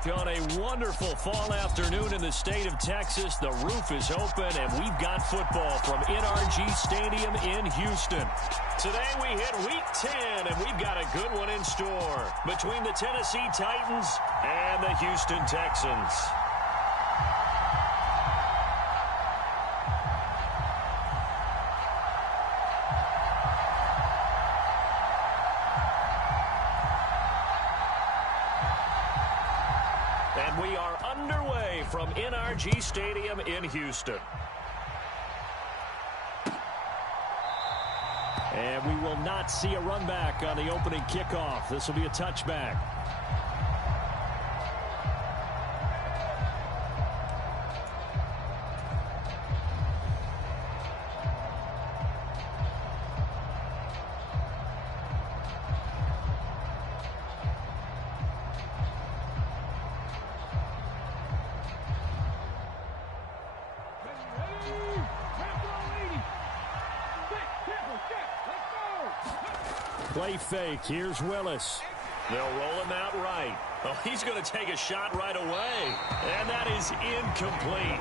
On a wonderful fall afternoon in the state of Texas, the roof is open, and we've got football from NRG Stadium in Houston. Today we hit Week 10, and we've got a good one in store between the Tennessee Titans and the Houston Texans. And we are underway from NRG Stadium in Houston. And we will not see a run back on the opening kickoff. This will be a touchback. Play fake. Here's Willis. They'll roll him out right. Oh, he's going to take a shot right away. And that is incomplete.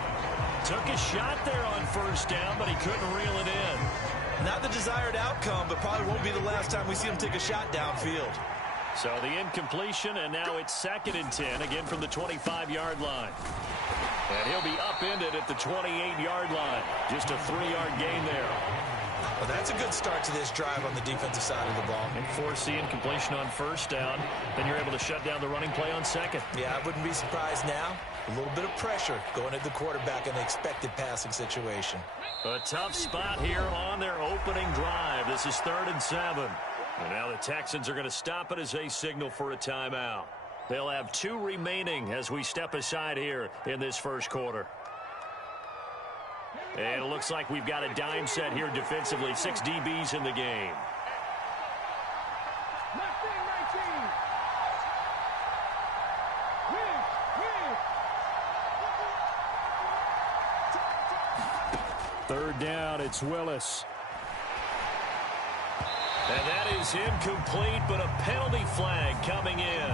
Took a shot there on first down, but he couldn't reel it in. Not the desired outcome, but probably won't be the last time we see him take a shot downfield. So the incompletion, and now it's 2nd and 10, again from the 25-yard line. And he'll be upended at the 28-yard line. Just a 3-yard gain there. Well, that's a good start to this drive on the defensive side of the ball. And force the incompletion on first down. Then you're able to shut down the running play on second. Yeah, I wouldn't be surprised now. A little bit of pressure going at the quarterback in the expected passing situation. A tough spot here on their opening drive. This is 3rd and 7. And now the Texans are going to stop it as they signal for a timeout. They'll have 2 remaining as we step aside here in this first quarter. And it looks like we've got a dime set here defensively. 6 DBs in the game. Third down, it's Willis. And that is incomplete, but a penalty flag coming in.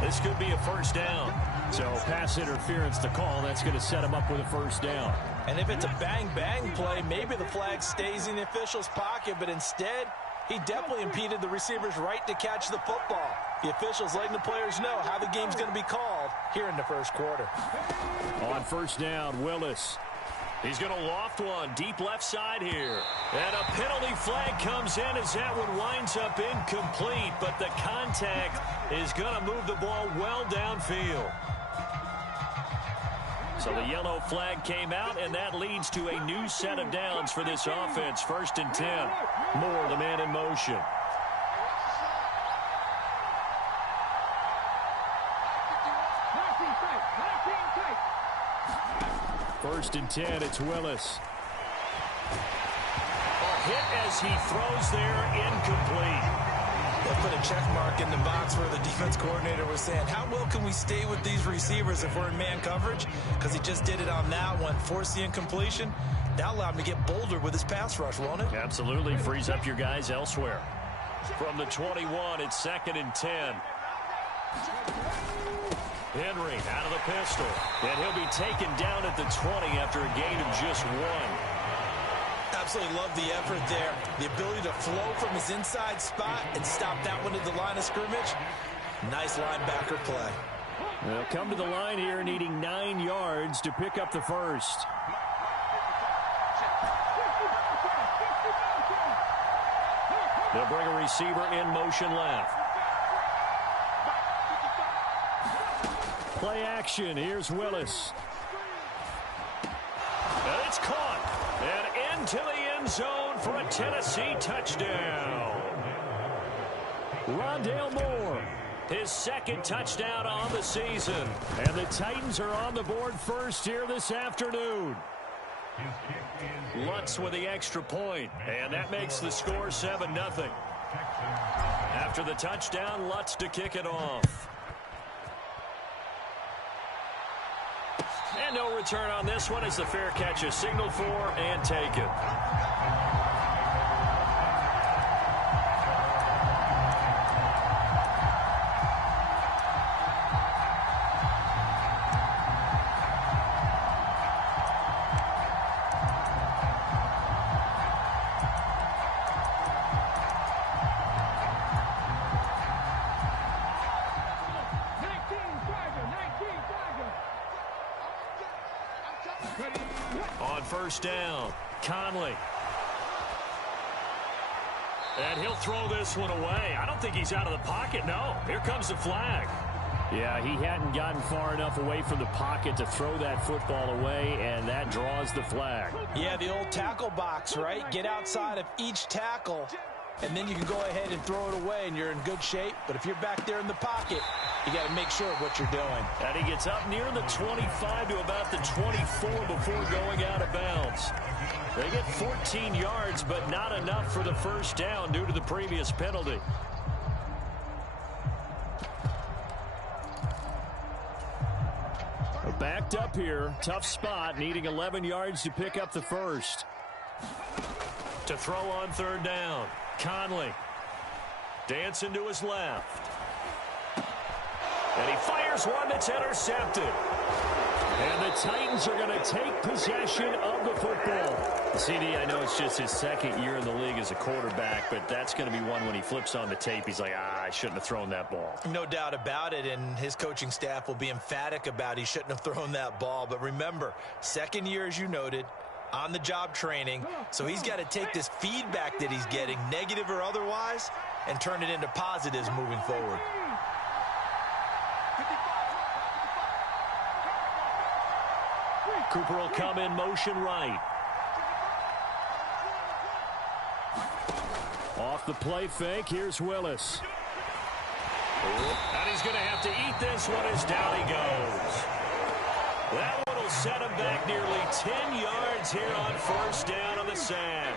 This could be a first down. So pass interference to call. That's going to set him up with a first down. And if it's a bang-bang play, maybe the flag stays in the official's pocket, but instead, he definitely impeded the receiver's right to catch the football. The officials letting the players know how the game's going to be called here in the first quarter. On first down, Willis. He's going to loft one deep left side here. And a penalty flag comes in as that one winds up incomplete, but the contact is going to move the ball well downfield. So the yellow flag came out, and that leads to a new set of downs for this offense. 1st and 10. Moore, the man in motion. First and 10, it's Willis. A hit as he throws there, incomplete. They'll put a check mark in the box where the defense coordinator was saying, how well can we stay with these receivers if we're in man coverage? Because he just did it on that one, forced the incompletion. That allowed him to get bolder with his pass rush, won't it? Absolutely, frees up your guys elsewhere. From the 21, it's 2nd and 10. Henry out of the pistol, and he'll be taken down at the 20 after a gain of just 1. Absolutely love the effort there. The ability to flow from his inside spot and stop that one at the line of scrimmage. Nice linebacker play. They'll come to the line here needing 9 yards to pick up the first. They'll bring a receiver in motion left. Play action. Here's Willis. And it's caught. And into the end zone for a Tennessee touchdown. Rondale Moore, his 2nd touchdown on the season. And the Titans are on the board first here this afternoon. Lutz with the extra point, and that makes the score 7-0. After the touchdown, Lutz to kick it off. And no return on this one as the fair catch is signaled for and taken. On first down, Conley. And he'll throw this one away. I don't think he's out of the pocket, no. Here comes the flag. Yeah, he hadn't gotten far enough away from the pocket to throw that football away, and that draws the flag. Yeah, the old tackle box, right? Get outside of each tackle, and then you can go ahead and throw it away, and you're in good shape. But if you're back there in the pocket, you got to make sure of what you're doing. And he gets up near the 25 to about the 24 before going out of bounds. They get 14 yards, but not enough for the first down due to the previous penalty. Backed up here, tough spot, needing 11 yards to pick up the first. To throw on third down, Conley. Dancing to his left. And he fires one that's intercepted. And the Titans are going to take possession of the football. CD, I know it's just his second year in the league as a quarterback, but that's going to be one when he flips on the tape. He's like, I shouldn't have thrown that ball. No doubt about it, and his coaching staff will be emphatic about he shouldn't have thrown that ball. But remember, second year, as you noted, on-the-job training, so he's got to take this feedback that he's getting, negative or otherwise, and turn it into positives moving forward. Cooper will come in motion right. Off the play fake, here's Willis. And he's going to have to eat this one as down he goes. That one will set him back nearly 10 yards here on first down on the sack.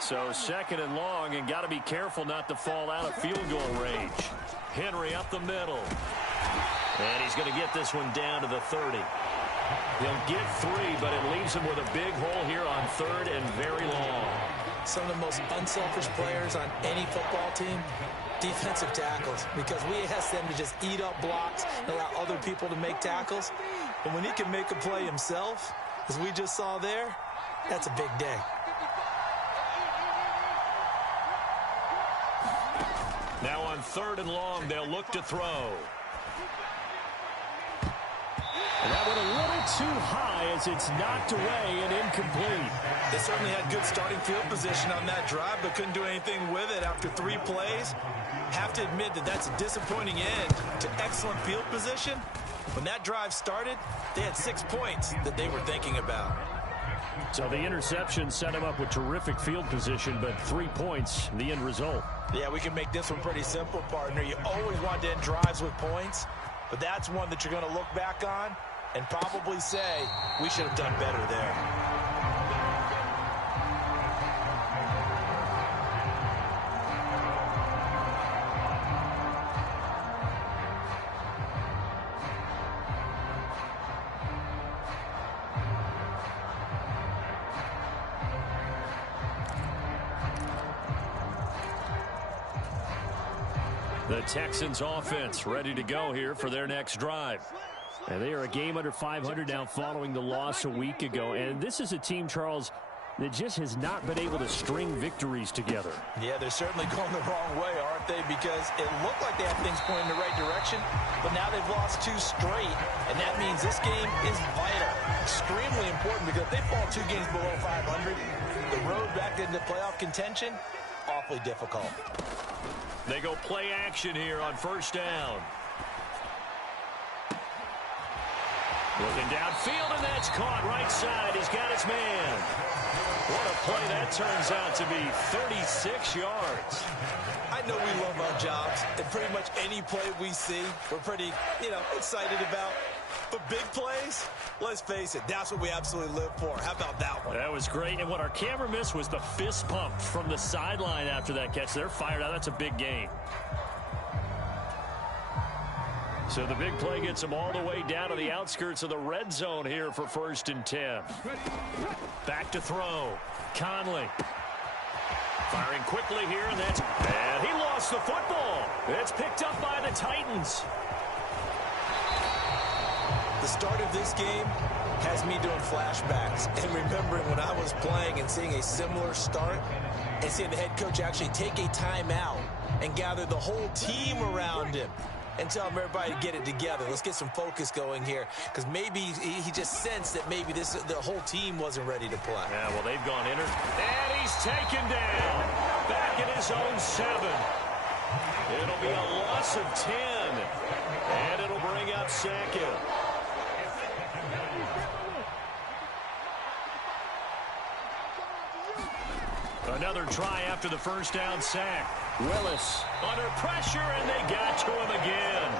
So second and long, and got to be careful not to fall out of field goal range. Henry up the middle. And he's going to get this one down to the 30. He'll get 3, but it leaves him with a big hole here on third and very long. Some of the most unselfish players on any football team, defensive tackles, because we ask them to just eat up blocks and allow other people to make tackles. But when he can make a play himself, as we just saw there, that's a big day. Now on third and long, they'll look to throw. And that went a little too high as it's knocked away and incomplete. They certainly had good starting field position on that drive, but couldn't do anything with it after 3 plays. Have to admit that that's a disappointing end to excellent field position. When that drive started, they had 6 points that they were thinking about. So the interception set him up with terrific field position, but 3 points, the end result. Yeah, we can make this one pretty simple, partner. You always want to end drives with points, but that's one that you're going to look back on and probably say, we should have done better there. The Texans offense ready to go here for their next drive. And they are a game under 500 now following the loss a week ago. And this is a team, Charles, that just has not been able to string victories together. Yeah, they're certainly going the wrong way, aren't they? Because it looked like they had things pointing in the right direction, but now they've lost 2 straight. And that means this game is vital, extremely important, because if they fall 2 games below 500, the road back into playoff contention, awfully difficult. They go play action here on first down. Looking downfield, and that's caught right side. He's got his man. What a play that turns out to be, 36 yards. I know we love our jobs, and pretty much any play we see, we're pretty, excited about. But big plays, let's face it, that's what we absolutely live for. How about that one? That was great, and what our camera missed was the fist pump from the sideline after that catch. They're fired out. That's a big gain. So the big play gets them all the way down to the outskirts of the red zone here for first and 10. Back to throw. Conley. Firing quickly here, and he lost the football. It's picked up by the Titans. The start of this game has me doing flashbacks and remembering when I was playing and seeing a similar start and seeing the head coach actually take a timeout and gather the whole team around him. and tell him everybody to get it together. Let's get some focus going here, because maybe he just sensed that maybe the whole team wasn't ready to play. Yeah, well, they've gone in, and he's taken down back at his own 7. It'll be a loss of 10, and it'll bring up second. Another try after the first down sack. Willis under pressure, and they got to him again.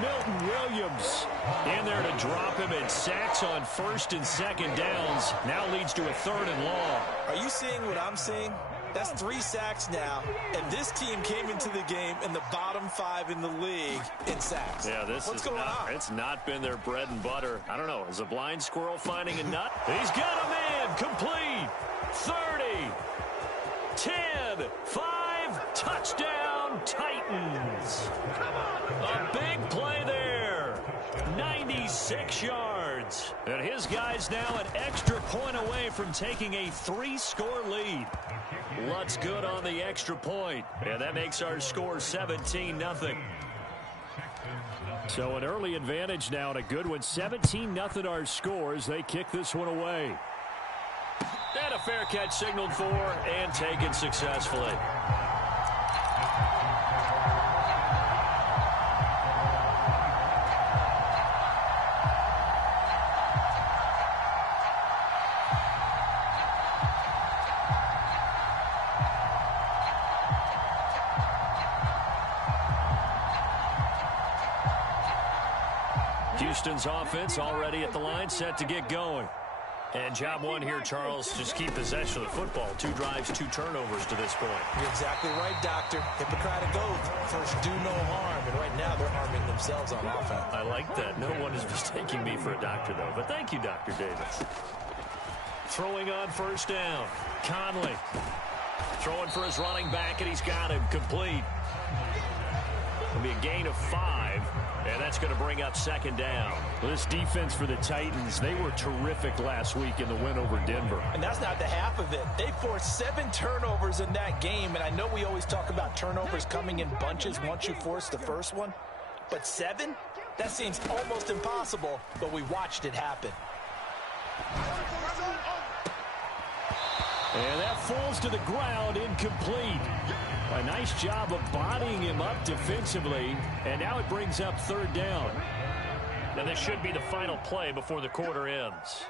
Milton Williams in there to drop him, and sacks on first and second downs now leads to a 3rd and long. Are you seeing what I'm seeing? That's 3 sacks now, and this team came into the game in the bottom 5 in the league in sacks. Yeah, What's going on? It's not been their bread and butter. I don't know. Is a blind squirrel finding a nut? He's got a man complete. 30, 10, 5, touchdown, Titans. A big play there. 96 yards. And his guys now an extra point away from taking a 3-score lead. Lutz good on the extra point. And that makes our score 17-0. So an early advantage now and a good one. 17-0 our score as they kick this one away. And a fair catch signaled for and taken successfully. Houston's offense already at the line, set to get going. And job one here, Charles, just keep possession of the football. 2 drives, 2 turnovers to this point. You're exactly right, Doctor. Hippocratic oath. First, do no harm. And right now, they're harming themselves on offense. I like that. No one is mistaking me for a doctor, though. But thank you, Dr. Davis. Throwing on first down. Conley throwing for his running back, and he's got him complete. It'll be a gain of 5. And that's going to bring up second down. Well, this defense for the Titans, they were terrific last week in the win over Denver. And that's not the half of it. They forced 7 turnovers in that game. And I know we always talk about turnovers coming in bunches once you force the first one. But 7? That seems almost impossible, but we watched it happen. And that falls to the ground, incomplete. A nice job of bodying him up defensively, and now it brings up 3rd down. Now this should be the final play before the quarter ends.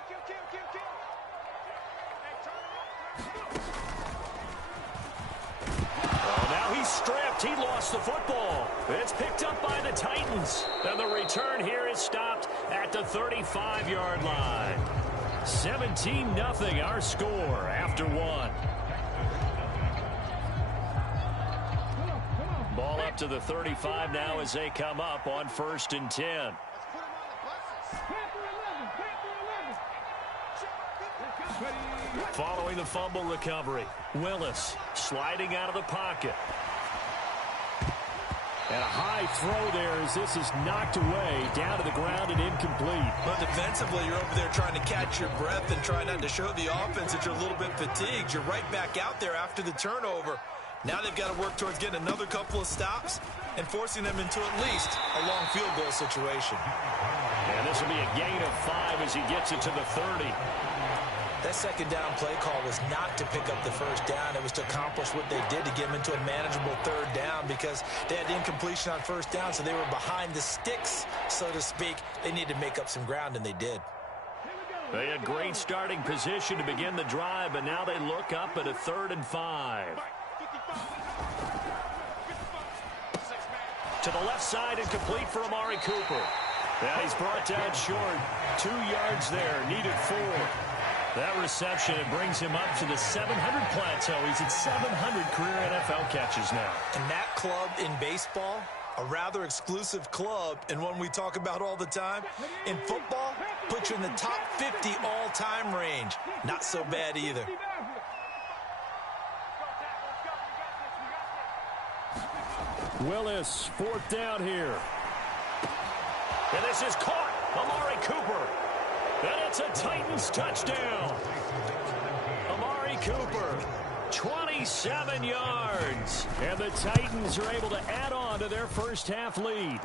Oh, now he's stripped. He lost the football. It's picked up by the Titans. And the return here is stopped at the 35-yard line. 17-0 our score after 1. Ball up to the 35 now as they come up on 1st and 10. Following the fumble recovery, Willis sliding out of the pocket. And a high throw there as this is knocked away, down to the ground and incomplete. But defensively, you're over there trying to catch your breath and try not to show the offense that you're a little bit fatigued. You're right back out there after the turnover. Now they've got to work towards getting another couple of stops and forcing them into at least a long field goal situation. And this will be a gain of 5 as he gets it to the 30. That second down play call was not to pick up the first down. It was to accomplish what they did to get them into a manageable 3rd down because they had incompletion on first down, so they were behind the sticks, so to speak. They needed to make up some ground, and they did. They had great starting position to begin the drive, but now they look up at a 3rd and 5. To the left side and complete for Amari Cooper. Yeah, he's brought down short. 2 yards there, needed 4. That reception, it brings him up to the 700 plateau. He's at 700 career NFL catches now. And that club in baseball, a rather exclusive club and one we talk about all the time. In football, puts you in the top 50 all-time range. Not so bad either. Willis, 4th down here. And this is caught. Amari Cooper. And it's a Titans touchdown. Amari Cooper, 27 yards. And the Titans are able to add on to their first half lead.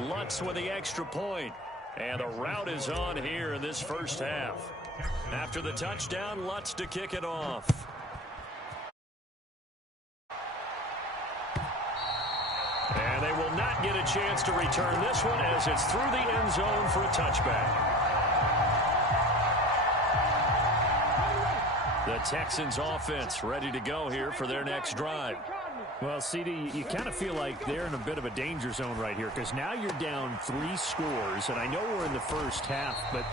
Lutz with the extra point. And the route is on here in this first half. After the touchdown, Lutz to kick it off. And they will not get a chance to return this one as it's through the end zone for a touchback. The Texans offense ready to go here for their next drive. Well, CD, you kind of feel like they're in a bit of a danger zone right here because now you're down 3 scores, and I know we're in the first half, but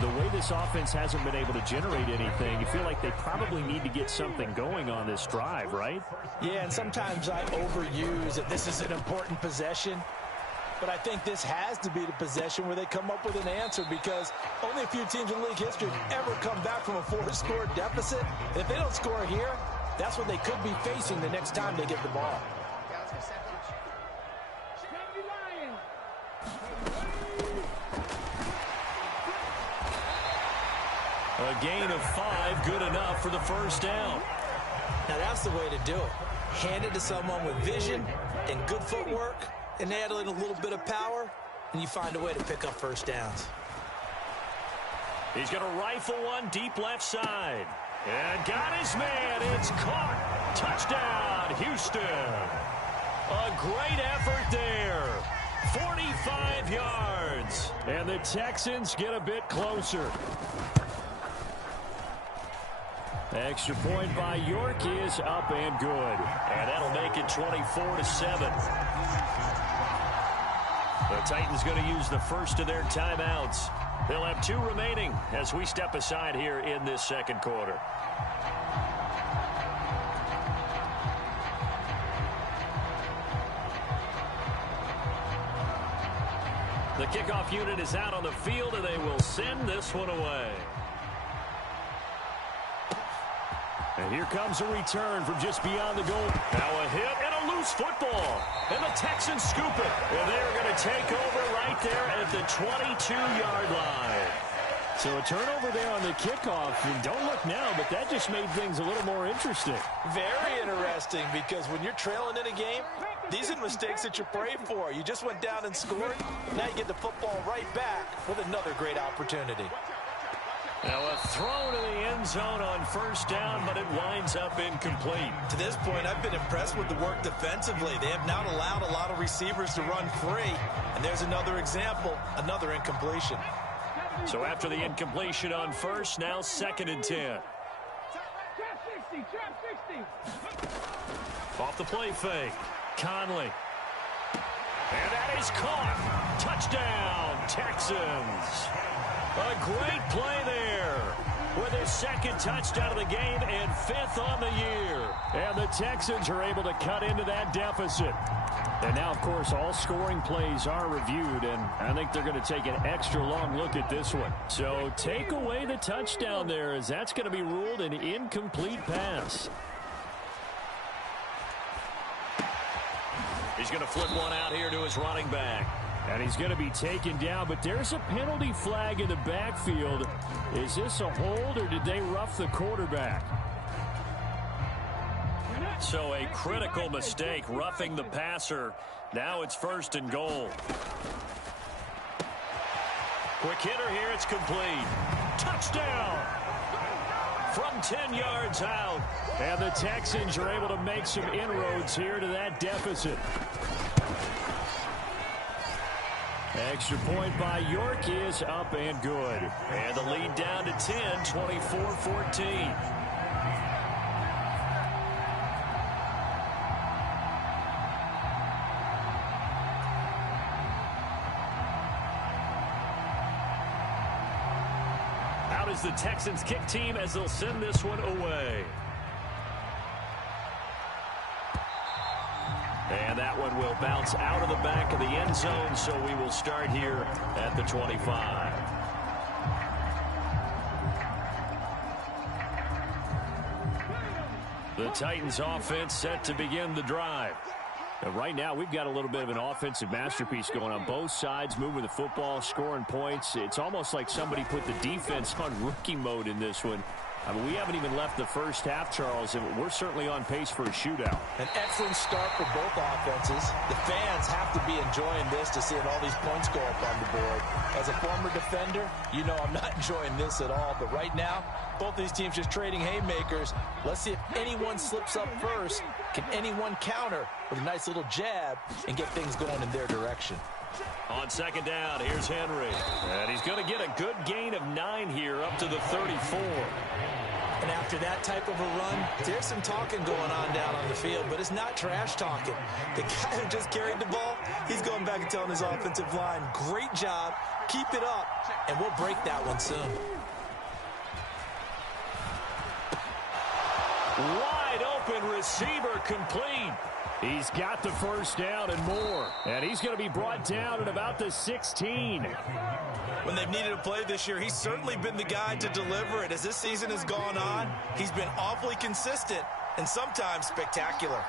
the way this offense hasn't been able to generate anything, you feel like they probably need to get something going on this drive, right? Yeah, and sometimes I overuse that this is an important possession. But I think this has to be the possession where they come up with an answer because only a few teams in league history have ever come back from a 4-score deficit. And if they don't score here, that's what they could be facing the next time they get the ball. A gain of 5, good enough for the first down. Now that's the way to do it. Hand it to someone with vision and good footwork, and add in a little bit of power, and you find a way to pick up first downs. He's going to rifle one deep left side. And got his man. It's caught. Touchdown, Houston. A great effort there. 45 yards. And the Texans get a bit closer. Extra point by York is up and good. And that'll make it 24-7. The Titans going to use the first of their timeouts. They'll have 2 remaining as we step aside here in this second quarter. The kickoff unit is out on the field, and they will send this one away. And here comes a return from just beyond the goal. Now a hit and a loose football. And the Texans scoop it. And they're going to take over right there at the 22-yard line. So a turnover there on the kickoff. And don't look now, but that just made things a little more interesting. Very interesting because when you're trailing in a game, these are the mistakes that you pray for. You just went down and scored. Now you get the football right back with another great opportunity. Now a throw to the end zone on first down, but it winds up incomplete. To this point, I've been impressed with the work defensively. They have not allowed a lot of receivers to run free. And there's another example, another incompletion. So after the incompletion on first, now 2nd and 10. Off the play fake. Conley. And that is caught. Touchdown, Texans. A great play there with his 2nd touchdown of the game and 5th on the year. And the Texans are able to cut into that deficit. And now, of course, all scoring plays are reviewed, and I think they're going to take an extra long look at this one. So take away the touchdown there, as that's going to be ruled an incomplete pass. He's going to flip one out here to his running back. And he's going to be taken down, but there's a penalty flag in the backfield. Is this a hold, or did they rough the quarterback? So a critical mistake, roughing the passer. Now it's 1st and goal. Quick hitter here, it's complete. Touchdown! From 10 yards out. And the Texans are able to make some inroads here to that deficit. Extra point by York is up and good. And the lead down to 10, 24-14. Out is the Texans kick team as they'll send this one away. And that one will bounce out of the back of the end zone, so we will start here at the 25. The Titans offense set to begin the drive. And right now, we've got a little bit of an offensive masterpiece going on both sides, moving the football, scoring points. It's almost like somebody put the defense on rookie mode in this one. I mean, we haven't even left the first half, Charles, and we're certainly on pace for a shootout. An excellent start for both offenses. The fans have to be enjoying this to seeing all these points go up on the board. As a former defender, you know I'm not enjoying this at all. But right now, both these teams just trading haymakers. Let's see if anyone slips up first. Can anyone counter with a nice little jab and get things going in their direction? On second down, here's Henry. And he's going to get a good gain of 9 here up to the 34. And after that type of a run, there's some talking going on down on the field, but it's not trash talking. The guy who just carried the ball, he's going back and telling his offensive line, great job, keep it up, and we'll break that one soon. Wide open receiver complete. He's got the first down and more. And he's going to be brought down at about the 16. When they've needed a play this year, he's certainly been the guy to deliver it. As this season has gone on, he's been awfully consistent and sometimes spectacular.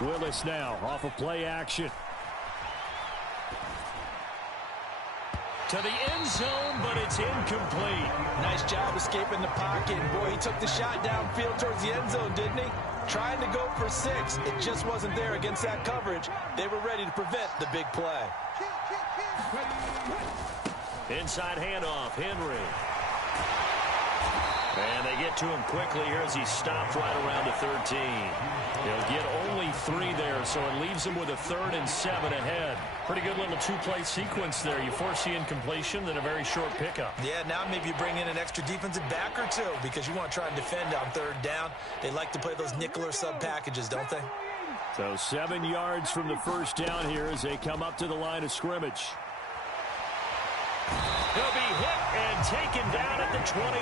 Willis now off of play action. To the end zone, but it's incomplete. Nice job escaping the pocket. Boy, he took the shot downfield towards the end zone, didn't he? Trying to go for 6. It just wasn't there against that coverage. They were ready to prevent the big play. Inside handoff, Henry. And they get to him quickly here as he stopped right around the 13. He'll get only 3 there, so it leaves him with a 3rd and 7 ahead. Pretty good little 2-play sequence there. You force the incompletion, then a very short pickup. Yeah, now maybe you bring in an extra defensive back or 2 because you want to try and defend on 3rd down. They like to play those nickel or sub packages, don't they? So 7 yards from the first down here as they come up to the line of scrimmage. He'll be hit and taken down at the 21.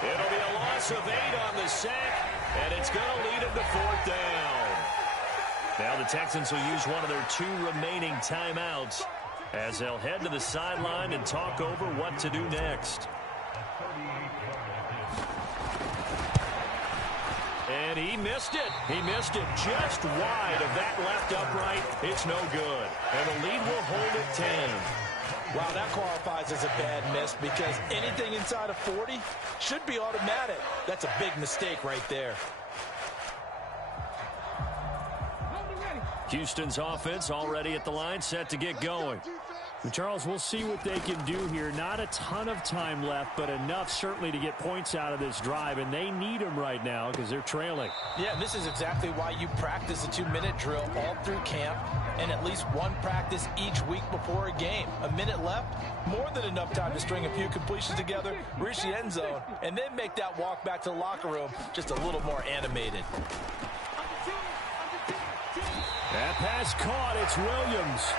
It'll be a loss of 8 on the sack, and it's going to lead him to 4th down. Now the Texans will use one of their 2 remaining timeouts as they'll head to the sideline and talk over what to do next. And he missed it. He missed it just wide of that left upright. It's no good. And the lead will hold at 10. Wow, that qualifies as a bad miss because anything inside of 40 should be automatic. That's a big mistake right there. Houston's offense already at the line, set to get going. And Charles, we'll see what they can do here. Not a ton of time left, but enough certainly to get points out of this drive, and they need them right now because they're trailing. Yeah, and this is exactly why you practice a 2-minute drill all through camp and at least one practice each week before a game. A minute left, more than enough time to string a few completions together, reach the end zone, and then make that walk back to the locker room just a little more animated. That pass caught. It's Williams.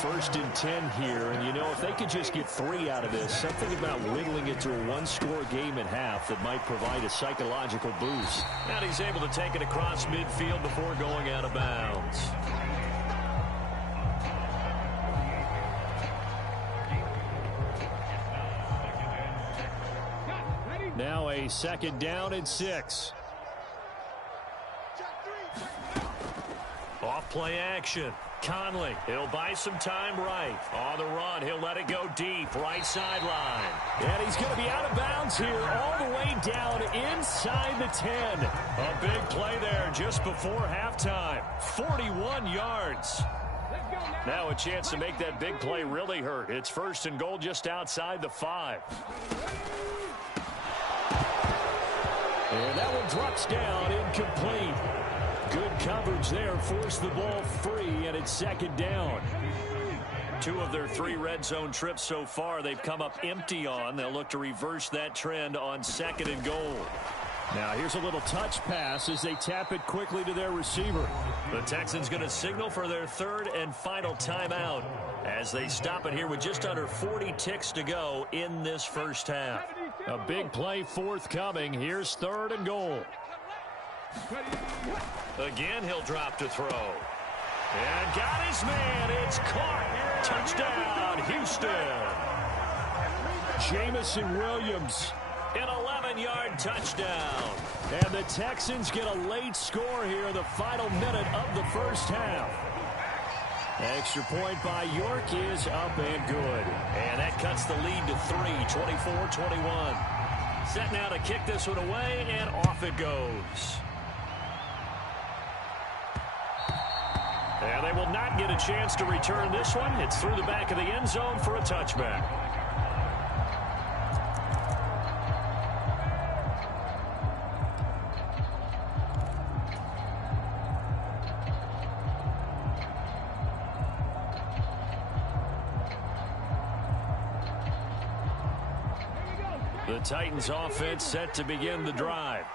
1st and 10 here, and you know, if they could just get 3 out of this, something about whittling it to a 1-score game at half that might provide a psychological boost. And he's able to take it across midfield before going out of bounds. Now a 2nd down and 6. Off play action. Conley, he'll buy some time right. On the run, he'll let it go deep, right sideline. And he's going to be out of bounds here, all the way down inside the 10. A big play there just before halftime. 41 yards. Now a chance to make that big play really hurt. It's 1st and goal just outside the 5. And that one drops down, incomplete. Good coverage there, forced the ball free, and it's 2nd down. 2 of their 3 red zone trips so far they've come up empty on. They'll look to reverse that trend on 2nd and goal. Now here's a little touch pass as they tap it quickly to their receiver. The Texans going to signal for their 3rd and final timeout as they stop it here with just under 40 ticks to go in this first half. A big play forthcoming. Here's 3rd and goal. Again, he'll drop to throw. And got his man. It's caught. Touchdown, Houston. Jamison Williams. An 11-yard touchdown. And the Texans get a late score here in the final minute of the first half. Extra point by York is up and good. And that cuts the lead to 3, 24-21. Set now to kick this one away, and off it goes. And they will not get a chance to return this one. It's through the back of the end zone for a touchback. The Titans offense set to begin the drive.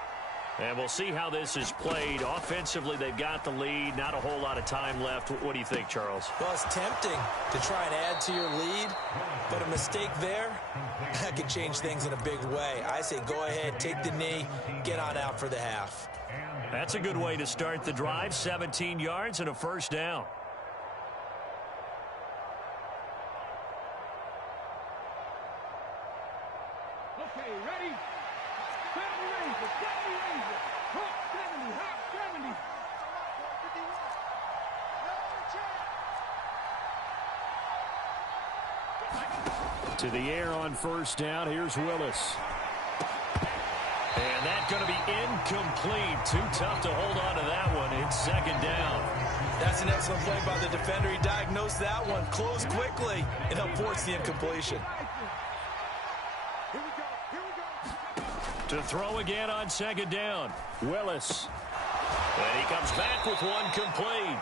And we'll see how this is played. Offensively, they've got the lead. Not a whole lot of time left. What do you think, Charles? Well, it's tempting to try and add to your lead, but a mistake there, that could change things in a big way. I say go ahead, take the knee, get on out for the half. That's a good way to start the drive. 17 yards and a first down. Okay, ready? 70 Rangers, 70 Rangers. Hawk 70, Hawk 70. To the air on first down. Here's Willis. And that's going to be incomplete. Too tough to hold on to that one. It's second down. That's an excellent play by the defender. He diagnosed that one, closed quickly, and helped force the incompletion. To throw again on second down. Willis. And he comes back with one complete.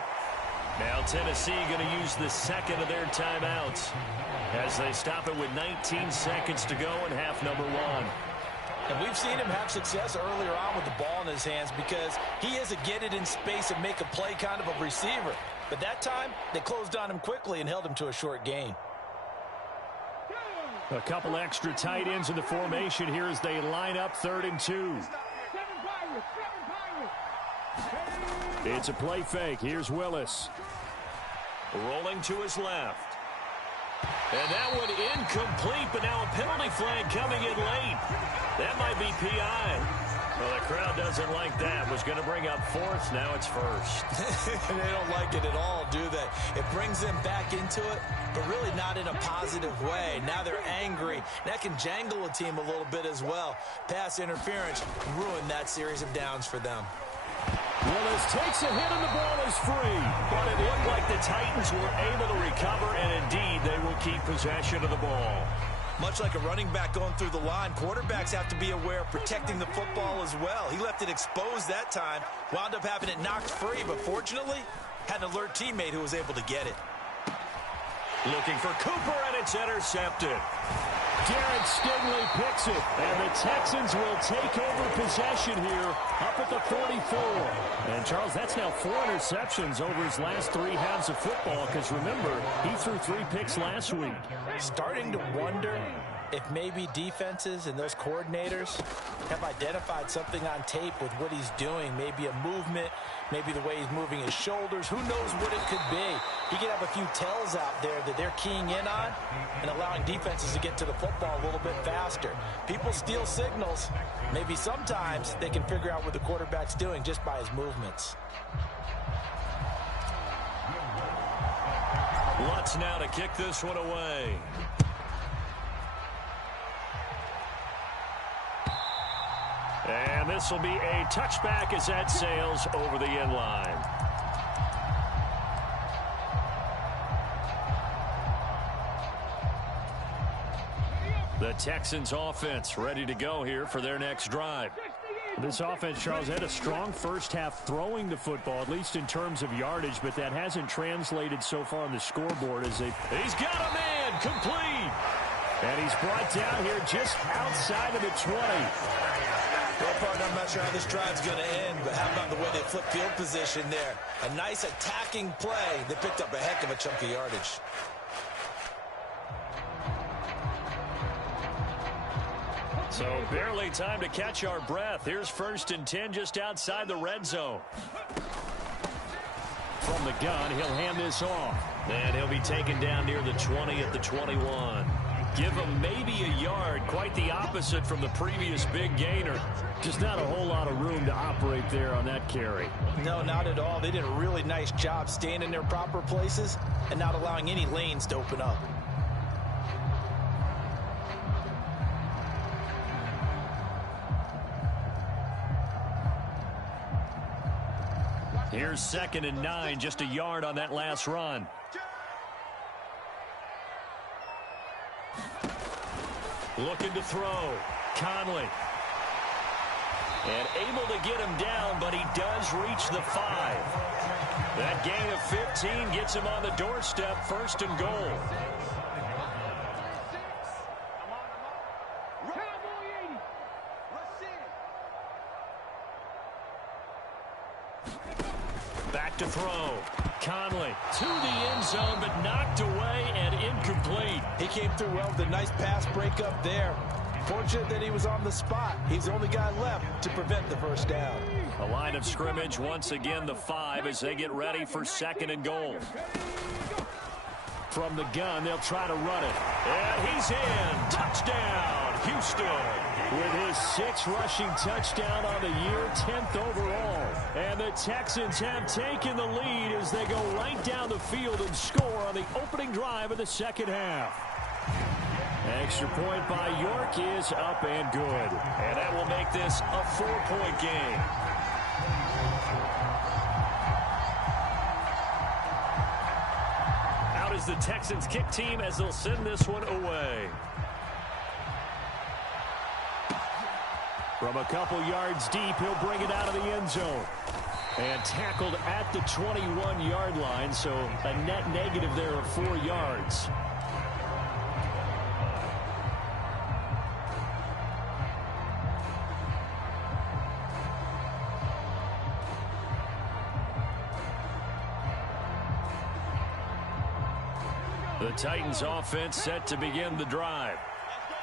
Now Tennessee going to use the second of their timeouts as they stop it with 19 seconds to go in half number one. And we've seen him have success earlier on with the ball in his hands because he is a get it in space and make a play kind of a receiver. But that time, they closed on him quickly and held him to a short gain. A couple extra tight ends in the formation here as they line up 3rd and 2. It's a play fake. Here's Willis. Rolling to his left. And that one incomplete, but now a penalty flag coming in late. That might be PI. Well, the crowd doesn't like that. Was going to bring up 4th. Now it's 1st. They don't like it at all, do they? It brings them back into it, but really not in a positive way. Now they're angry. That can jangle a team a little bit as well. Pass interference ruined that series of downs for them. Willis takes a hit and the ball is free. But it looked like the Titans were able to recover, and indeed they will keep possession of the ball. Much like a running back going through the line, quarterbacks have to be aware of protecting the football as well. He left it exposed that time, wound up having it knocked free, but fortunately had an alert teammate who was able to get it. Looking for Cooper, and it's intercepted. Garrett Stingley picks it, and the Texans will take over possession here up at the 44. And, Charles, that's now 4 interceptions over his last 3 halves of football because, remember, he threw 3 picks last week. Starting to wonder if maybe defenses and those coordinators have identified something on tape with what he's doing. Maybe a movement, maybe the way he's moving his shoulders. Who knows what it could be? He could have a few tells out there that they're keying in on and allowing defenses to get to the football a little bit faster. People steal signals. Maybe sometimes they can figure out what the quarterback's doing just by his movements. Lutz now to kick this one away. And this will be a touchback as that sails over the end line. The Texans offense ready to go here for their next drive. This offense, Charles, had a strong first half throwing the football, at least in terms of yardage, but that hasn't translated so far on the scoreboard as they... He's got a man, complete. And he's brought down here just outside of the 20. Well, partner, I'm not sure how this drive's going to end, but how about the way they flip field position there? A nice attacking play. They picked up a heck of a chunk of yardage. So barely time to catch our breath. Here's 1st and 10 just outside the red zone. from the gun. He'll hand this off. And he'll be taken down near the 20 at the 21. Give him maybe a yard. Quite the opposite from the previous big gainer. Just not a whole lot of room to operate there on that carry. No, not at all. They did a really nice job staying in their proper places and not allowing any lanes to open up. Here's 2nd and 9, just a yard on that last run. Looking to throw. Conley. And able to get him down, but he does reach the 5. That gain of 15 gets him on the doorstep, 1st and goal. Back to throw. Conley to the end zone, but knocked away and incomplete. He came through well with a nice pass breakup there. Fortunate that he was on the spot. He's the only guy left to prevent the first down. A line of scrimmage, once again the 5 as they get ready for 2nd and goal. From the gun, they'll try to run it. And he's in. Touchdown, Houston. With his 6th rushing touchdown on the year, 10th overall. And the Texans have taken the lead as they go right down the field and score on the opening drive of the second half. Extra point by York is up and good. And that will make this a 4-point game. Out is the Texans kick team as they'll send this one away. From a couple yards deep, he'll bring it out of the end zone. And tackled at the 21-yard line, so a net negative there of 4 yards. The Titans offense set to begin the drive.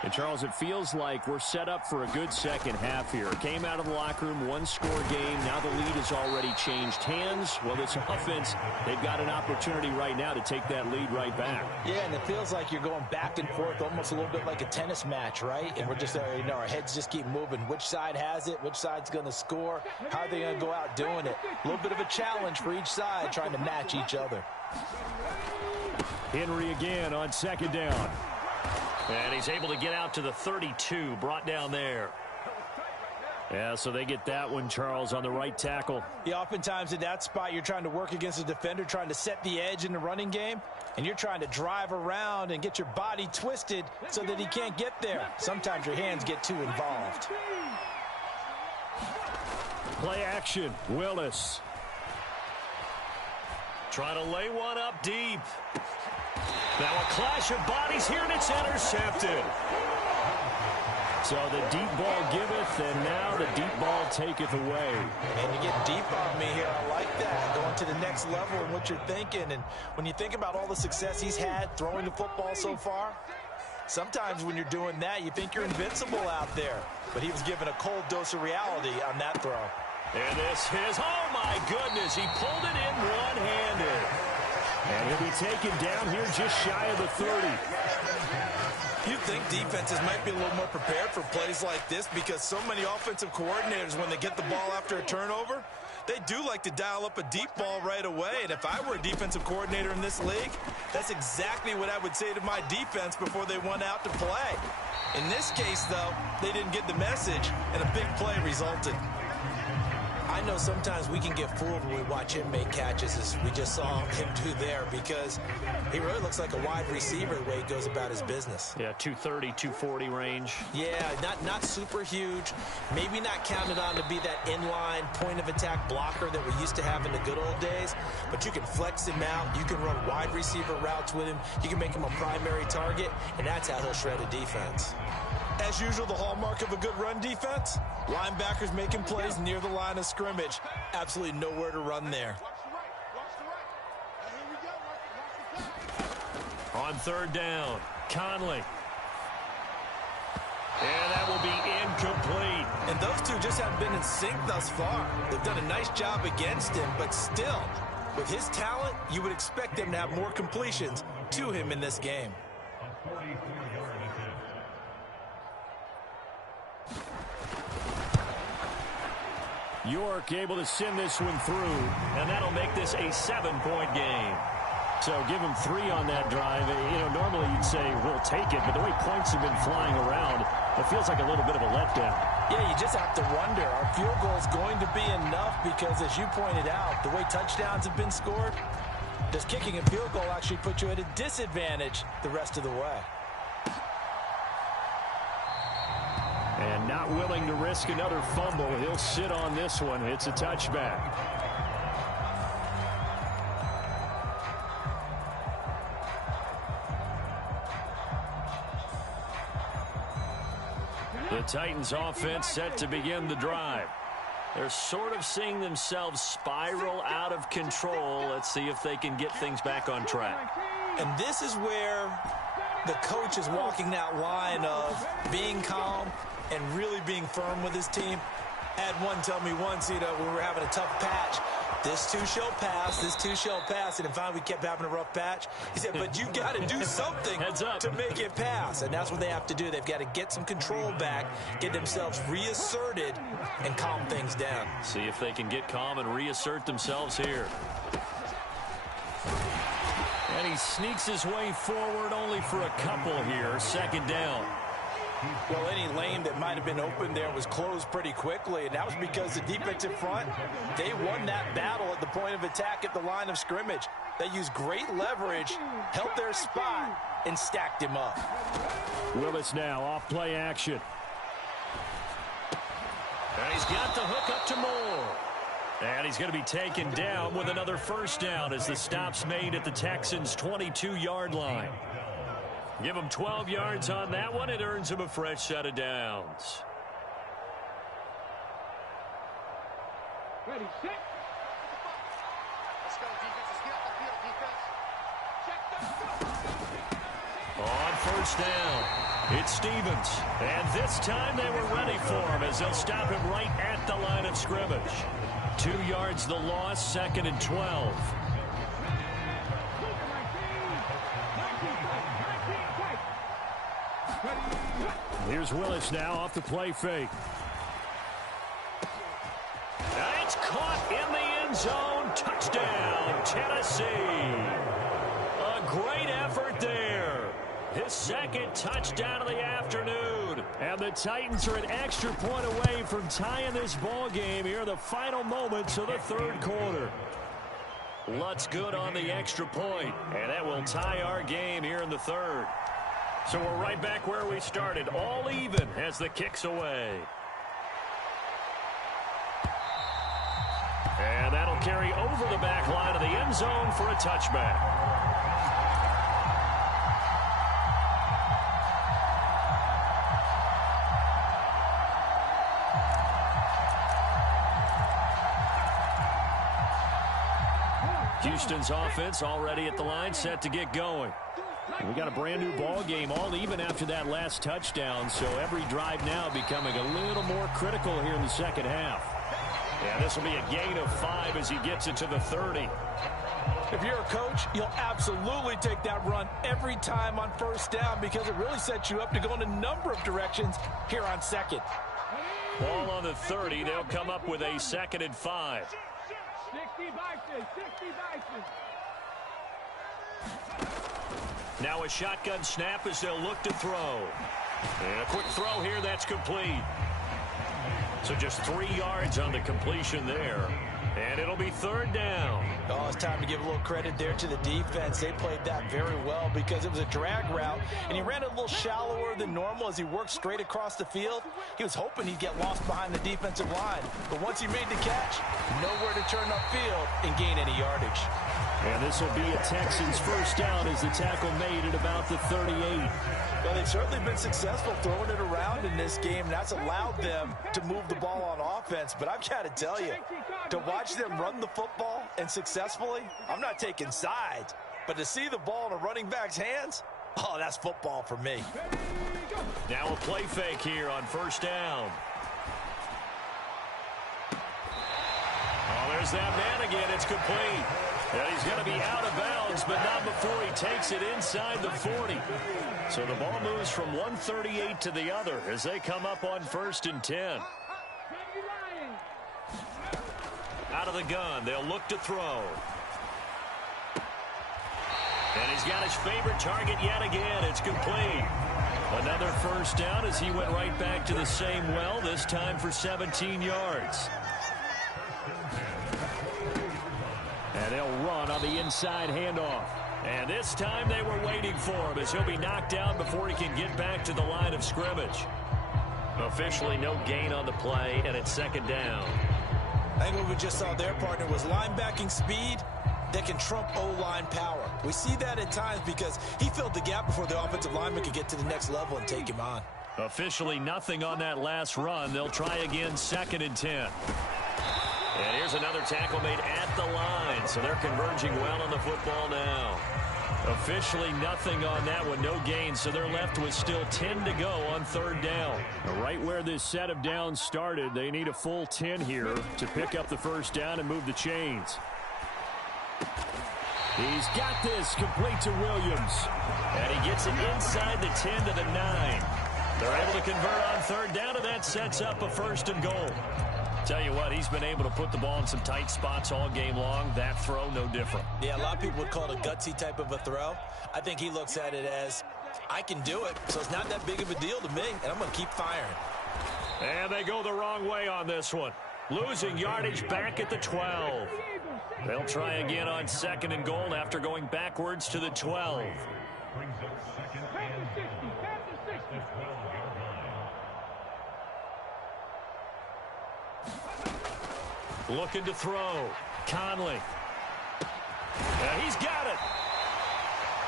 And, Charles, it feels like we're set up for a good second half here. Came out of the locker room, 1-score game. Now the lead has already changed hands. Well, this offense, they've got an opportunity right now to take that lead right back. Yeah, and it feels like you're going back and forth, almost a little bit like a tennis match, right? And we're just, our heads just keep moving. Which side has it? Which side's going to score? How are they going to go out doing it? A little bit of a challenge for each side, trying to match each other. Henry again on 2nd down. And he's able to get out to the 32, brought down there. Yeah, so they get that one, Charles, on the right tackle. Yeah, oftentimes in that spot, you're trying to work against a defender, trying to set the edge in the running game, and you're trying to drive around and get your body twisted so that he can't get there. Sometimes your hands get too involved. Play action, Willis. Trying to lay one up deep. Now a clash of bodies here, and it's intercepted. So the deep ball giveth, and now the deep ball taketh away. And you get deep on me here. I like that. Going to the next level in what you're thinking. And when you think about all the success he's had throwing the football so far, sometimes when you're doing that, you think you're invincible out there. But he was given a cold dose of reality on that throw. And this is, oh my goodness, he pulled it in one-handed. And he'll be taken down here just shy of the 30. You'd think defenses might be a little more prepared for plays like this because so many offensive coordinators, when they get the ball after a turnover, they do like to dial up a deep ball right away. And if I were a defensive coordinator in this league, that's exactly what I would say to my defense before they went out to play. In this case, though, they didn't get the message, and a big play resulted. I know sometimes we can get fooled when we watch him make catches, as we just saw him do there, because he really looks like a wide receiver the way he goes about his business. Yeah, 230, 240 range. Yeah, not super huge. Maybe not counted on to be that inline point-of-attack blocker that we used to have in the good old days, but you can flex him out. You can run wide receiver routes with him. You can make him a primary target, and that's how he'll shred a defense. As usual, the hallmark of a good run defense, linebackers making plays near the line of scrimmage. Absolutely nowhere to run there. On 3rd down, Conley. And that will be incomplete. And those two just haven't been in sync thus far. They've done a nice job against him, but still, With his talent, you would expect them to have more completions to him in this game. York able to send this one through, and that'll make this a 7-point game. So give him 3 on that drive. Normally you'd say we'll take it, but the way points have been flying around, it feels like a little bit of a letdown. Yeah, you just have to wonder, are field goals going to be enough? Because as you pointed out, the way touchdowns have been scored, does kicking a field goal actually put you at a disadvantage the rest of the way? And not willing to risk another fumble. He'll sit on this one. It's a touchback. The Titans offense set to begin the drive. They're sort of seeing themselves spiral out of control. Let's see if they can get things back on track. And this is where the coach is walking that line of being calm and really being firm with his team. Had one tell me once, we were having a tough patch. This too shall pass, this too shall pass. And finally we kept having a rough patch. He said, but you've got to do something to make it pass. And that's what they have to do. They've got to get some control back, get themselves reasserted, and calm things down. See if they can get calm and reassert themselves here. And he sneaks his way forward only for a couple here. 2nd down. Well, any lane that might have been open there was closed pretty quickly, and that was because the defensive front, they won that battle at the point of attack at the line of scrimmage. They used great leverage, held their spot, and stacked him up. Willis now off play action. And he's got the hook up to Moore. And he's going to be taken down with another 1st down as the stop's made at the Texans' 22-yard line. Give him 12 yards on that one. It earns him a fresh set of downs. Ready, set. Let's go, defense. Let's get off the field, defense. Check, go. On 1st down, it's Stevens. And this time they were ready for him as they'll stop him right at the line of scrimmage. 2 yards the loss, 2nd and 12. Here's Willis now off the play fake. It's caught in the end zone. Touchdown, Tennessee. A great effort there. His 2nd touchdown of the afternoon. And the Titans are an extra point away from tying this ball game here in the final moments of the 3rd quarter. Lutz good on the extra point, and that will tie our game here in the 3rd. So we're right back where we started, all even as the kick's away. And that'll carry over the back line of the end zone for a touchback. Houston's offense already at the line, set to get going. We got a brand new ball game, all even after that last touchdown, so every drive now becoming a little more critical here in the 2nd half. Yeah, this will be a gain of 5 as he gets it to the 30. If you're a coach, you'll absolutely take that run every time on 1st down because it really sets you up to go in a number of directions here on 2nd. Ball on the 30. They'll come up with a 2nd and 5. 60 Bison, 60 Bison. Now a shotgun snap as they'll look to throw. And a quick throw here, that's complete. So just 3 yards on the completion there. And it'll be 3rd down. Oh, it's time to give a little credit there to the defense. They played that very well because it was a drag route, and he ran a little shallower than normal as he worked straight across the field. He was hoping he'd get lost behind the defensive line. But once he made the catch, nowhere to turn upfield and gain any yardage. And this will be a Texans 1st down as the tackle made at about the 38. Well, they've certainly been successful throwing it around in this game, and that's allowed them to move the ball on offense. But I've got to tell you, to watch them run the football and successfully, I'm not taking sides, but to see the ball in a running back's hands, oh, that's football for me. Now a play fake here on 1st down. Oh, there's that man again. It's complete. And he's going to be out of bounds, but not before he takes it inside the 40. So the ball moves from 138 to the other as they come up on 1st and 10. Out of the gun, they'll look to throw. And he's got his favorite target yet again. It's complete. Another first down as he went right back to the same well, this time for 17 yards. And they'll run on the inside handoff. And this time they were waiting for him as he'll be knocked down before he can get back to the line of scrimmage. Officially no gain on the play, and it's 2nd down. I think what we just saw there, partner, was linebacking speed that can trump O-line power. We see that at times because he filled the gap before the offensive lineman could get to the next level and take him on. Officially nothing on that last run. They'll try again, 2nd and 10. And here's another tackle made at the line, so they're converging well on the football now. Officially nothing on that one, no gain, so they're left with still 10 to go on 3rd down. Right where this set of downs started, they need a full 10 here to pick up the first down and move the chains. He's got this complete to Williams. And he gets it inside the 10 to the 9. They're able to convert on 3rd down, and that sets up a 1st and goal. Tell you what, he's been able to put the ball in some tight spots all game long. That throw, no different. Yeah, a lot of people would call it a gutsy type of a throw. I think he looks at it as, I can do it, so it's not that big of a deal to me, and I'm going to keep firing. And they go the wrong way on this one. Losing yardage back at the 12. They'll try again on 2nd and goal after going backwards to the 12. Looking to throw. Conley. And he's got it.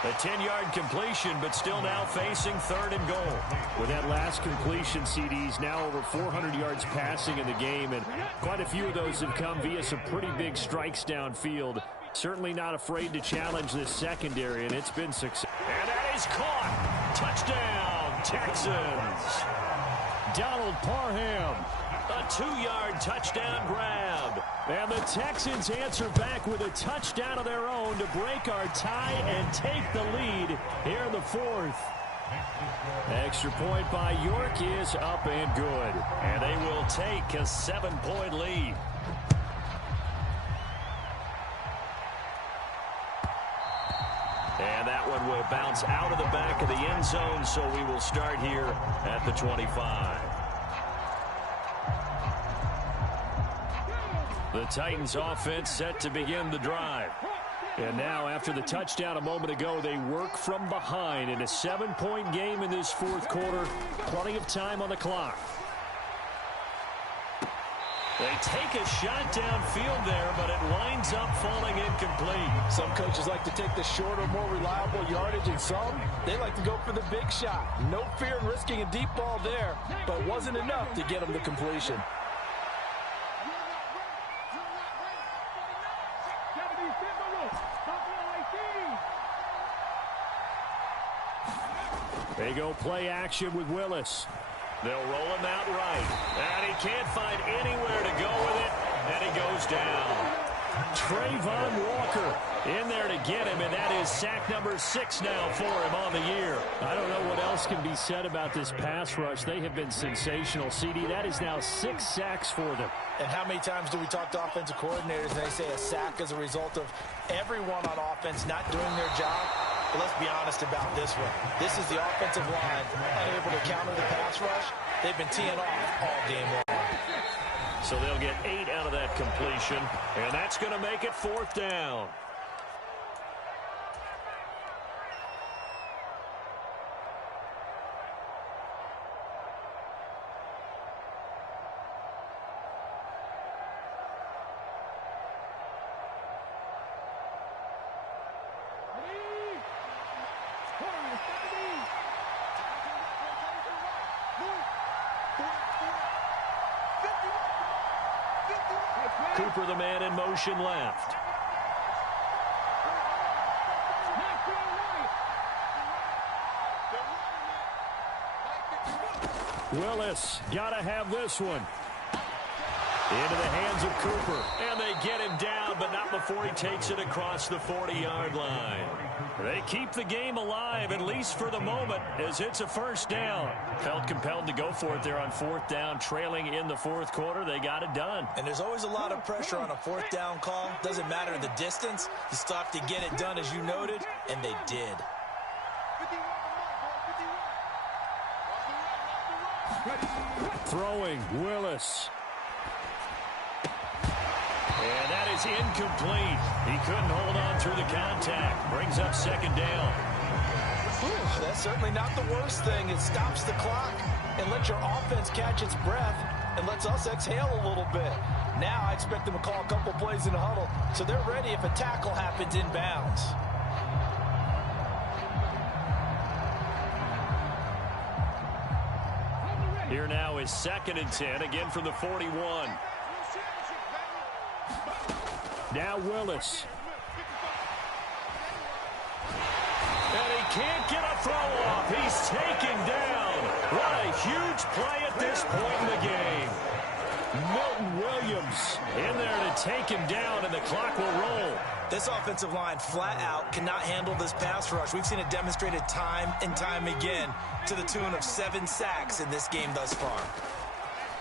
A 10-yard completion, but still now facing 3rd and goal. With that last completion, CD's now over 400 yards passing in the game, and quite a few of those have come via some pretty big strikes downfield. Certainly not afraid to challenge this secondary, and it's been successful. And that is caught. Touchdown, Texans. Donald Parham. A 2-yard touchdown grab. And the Texans answer back with a touchdown of their own to break our tie and take the lead here in the 4th. Extra point by York is up and good. And they will take a 7-point lead. And that one will bounce out of the back of the end zone, so we will start here at the 25. The Titans offense set to begin the drive. And now after the touchdown a moment ago, they work from behind in a 7-point game in this 4th quarter. Plenty of time on the clock. They take a shot downfield there, but it winds up falling incomplete. Some coaches like to take the shorter, more reliable yardage, and some, they like to go for the big shot. No fear in risking a deep ball there, but it wasn't enough to get them the completion. They go play action with Willis. They'll roll him out right. And he can't find anywhere to go with it. And he goes down. Trayvon Walker in there to get him, and that is sack number 6 now for him on the year. I don't know what else can be said about this pass rush. They have been sensational. CD, that is now 6 sacks for them. And how many times do we talk to offensive coordinators and they say a sack is a result of everyone on offense not doing their job? But let's be honest about this one. This is the offensive line unable to counter the pass rush. They've been teeing off all game long. So they'll get 8 out of that completion, and that's going to make it 4th down. Cooper, the man in motion left. Willis, gotta have this one. Into the hands of Cooper. And they get him down, but not before he takes it across the 40-yard line. They keep the game alive, at least for the moment, as it's a first down. Felt compelled to go for it there on fourth down, trailing in the fourth quarter. They got it done. And there's always a lot of pressure on a fourth down call. Doesn't matter the distance. You still have to get it done, as you noted, and they did. Throwing, Willis. And that is incomplete. He couldn't hold on through the contact. Brings up second down. Whew, that's certainly not the worst thing. It stops the clock and lets your offense catch its breath and lets us exhale a little bit. Now I expect them to call a couple plays in the huddle so they're ready if a tackle happens inbounds. Here now is 2nd and 10, again from the 41. Now Willis. And he can't get a throw off. He's taken down. What a huge play at this point in the game. Milton Williams in there to take him down, and the clock will roll. This offensive line flat out cannot handle this pass rush. We've seen it demonstrated time and time again to the tune of 7 sacks in this game thus far.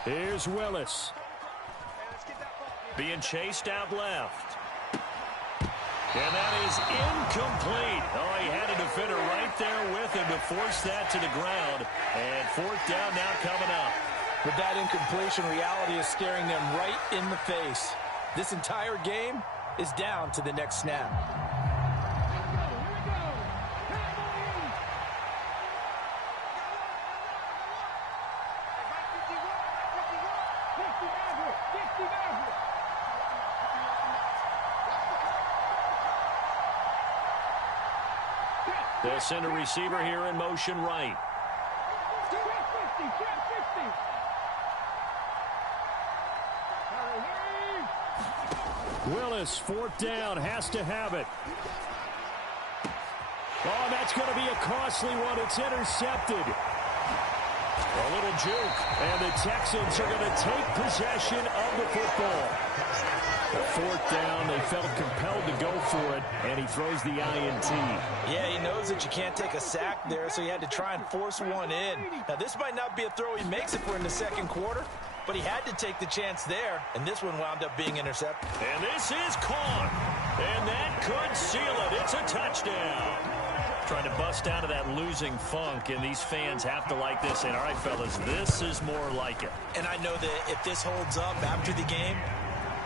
Here's Willis. Being chased out left. And that is incomplete. Oh, he had a defender right there with him to force that to the ground. And fourth down now coming up. With that incompletion, reality is staring them right in the face. This entire game is down to the next snap. They'll send a receiver here in motion right. Willis, fourth down, has to have it. Oh, that's going to be a costly one. It's intercepted. A little juke. And the Texans are going to take possession of the football. Fourth down, they felt compelled to go for it, and he throws the INT. Yeah, he knows that you can't take a sack there, so he had to try and force one in. Now, this might not be a throw he makes if we're in the second quarter, but he had to take the chance there, and this one wound up being intercepted. And this is caught, and that could seal it. It's a touchdown. Trying to bust out of that losing funk, and these fans have to like this. And all right, fellas, this is more like it. And I know that if this holds up after the game,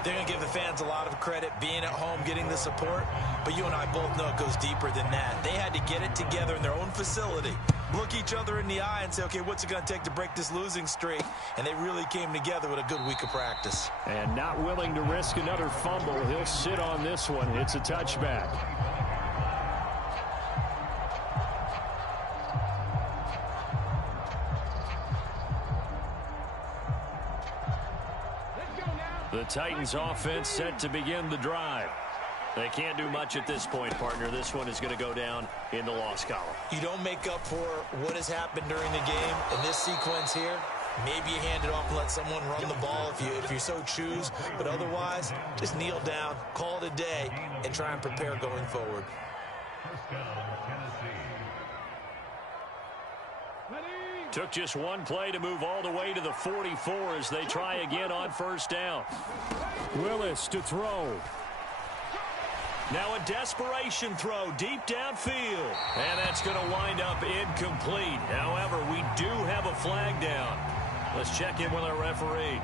they're going to give the fans a lot of credit being at home, getting the support. But you and I both know it goes deeper than that. They had to get it together in their own facility, look each other in the eye and say, okay, what's it going to take to break this losing streak? And they really came together with a good week of practice. And not willing to risk another fumble. He'll sit on this one. It's a touchback. The Titans offense set to begin the drive. They can't do much at this point, partner. This one is going to go down in the loss column. You don't make up for what has happened during the game in this sequence here. Maybe you hand it off and let someone run the ball if you so choose. But otherwise, just kneel down, call it a day, and try and prepare going forward. Took just one play to move all the way to the 44 as they try again on first down. Willis to throw. Now a desperation throw deep downfield. And that's going to wind up incomplete. However, we do have a flag down. Let's check in with our referee.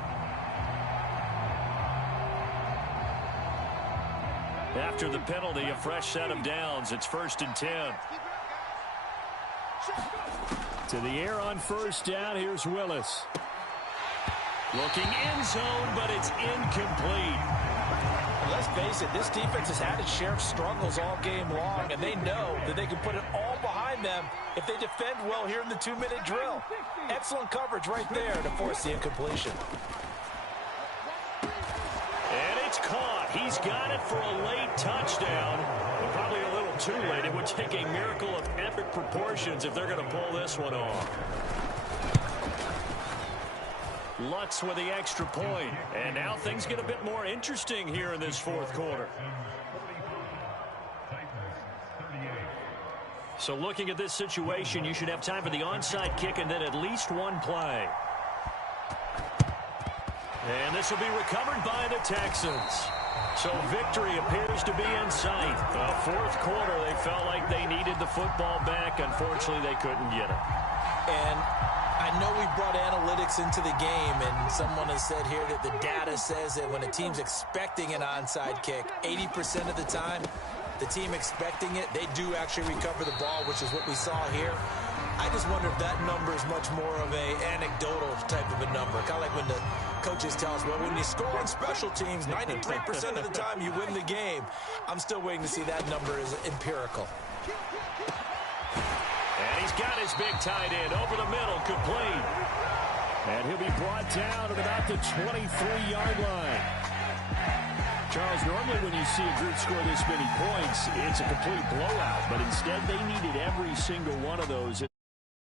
After the penalty, a fresh set of downs. It's 1st and 10. To the air on first down. Here's Willis. Looking end zone, but it's incomplete. Let's face it, this defense has had its share of struggles all game long, and they know that they can put it all behind them if they defend well here in the 2-minute drill. Excellent coverage right there to force the incompletion. And it's caught. He's got it for a late touchdown. But probably a little too late. It would take a miracle of epic proportions if they're going to pull this one off. Lutz with the extra point. And now things get a bit more interesting here in this fourth quarter. So looking at this situation, you should have time for the onside kick and then at least one play. And this will be recovered by the Texans. So victory appears to be in sight. Fourth quarter, they felt like they needed the football back. Unfortunately, they couldn't get it. And I know we brought analytics into the game, and someone has said here that the data says that when a team's expecting an onside kick, 80% of the time, the team expecting it, they do actually recover the ball, which is what we saw here. I just wonder if that number is much more of a anecdotal type of a number. Kind of like when the coaches tell us, well, when you score on special teams, 93% of the time you win the game. I'm still waiting to see that number is empirical. And he's got his big tight end over the middle, complete. And he'll be brought down at about the 23-yard line. Charles, normally when you see a group score this many points, it's a complete blowout. But instead, they needed every single one of those.